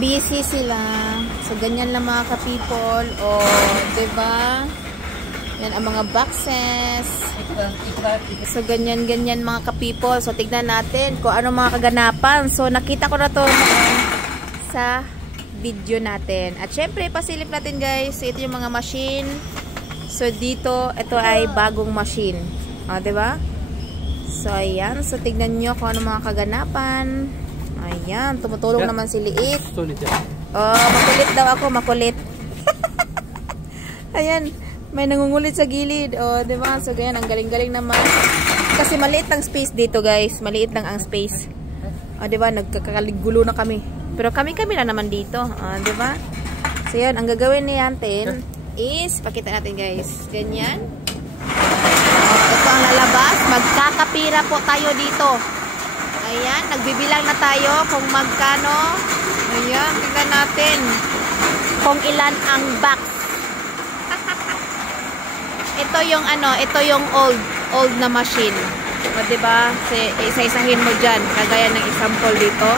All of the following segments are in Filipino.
busy sila. So, ganyan lang mga ka-people. O, diba? Yan ang mga boxes. So, ganyan-ganyan mga ka-people. So, tignan natin kung ano mga kaganapan. So, nakita ko na to sa video natin. At syempre, pasilip natin guys. So, ito yung mga machine. So, dito, ito ay bagong machine. O, diba? So, ayan. So, tignan nyo kung ano mga kaganapan. Ayan. Tumutulong naman si Liit. Oh, makulit daw ako. Makulit. Ayan. May nangungulit sa gilid. O, diba? So, ganyan. Ang galing-galing naman. Kasi maliit lang space dito, guys. Maliit lang ang space. O, diba? Nagkakaligulo na kami. Pero kami-kami na naman dito. O, diba? So, yan. Ang gagawin natin is, pakita natin, guys. Ganyan. Ito ang lalabas. Magkakapira po tayo dito. Ayan. Nagbibilang na tayo kung magkano. Ayan. Tingnan natin kung ilan ang box. Ito yung ano, ito yung old na machine. O, diba? Isa-isahin mo dyan. Kagaya ng example dito.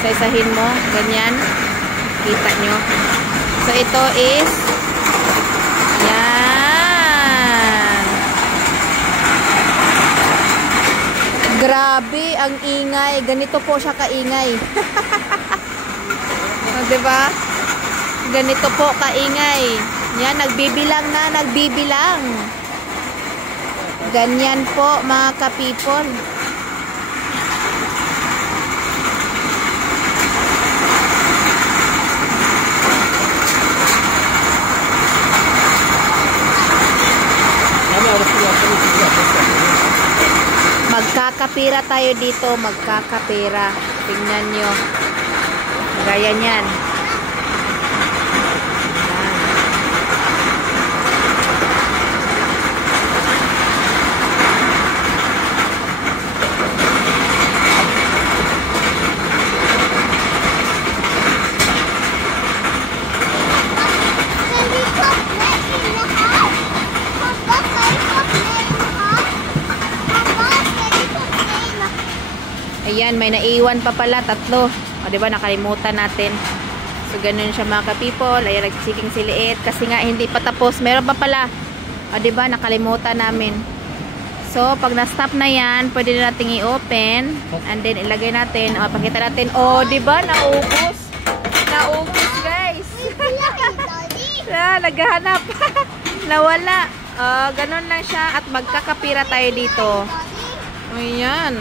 Isa-isahin mo. Ganyan. Kita nyo. So, ito is yan. Grabe ang ingay. Ganito po siya kaingay. O, diba? Ganito po kaingay. Yan, nagbibilang na, nagbibilang. Ganyan po, mga ka-people. Magkakapira tayo dito, magkakapira. Tingnan nyo. Gaya niyan. Ayan, may naiwan pa pala, 3. O, diba, nakalimutan natin. So, ganun siya mga ka-people. Ayan, nagsiking si Liit. Kasi nga, hindi pa tapos. Meron pa pala. O, diba, nakalimutan namin. So, pag na-stop na yan, pwede na natin i-open. And then, ilagay natin. O, pakita natin. O, diba, naubos. Naubos, guys. Naghahanap. Nawala. Ganun lang siya. At magkakapira tayo dito. Ayan.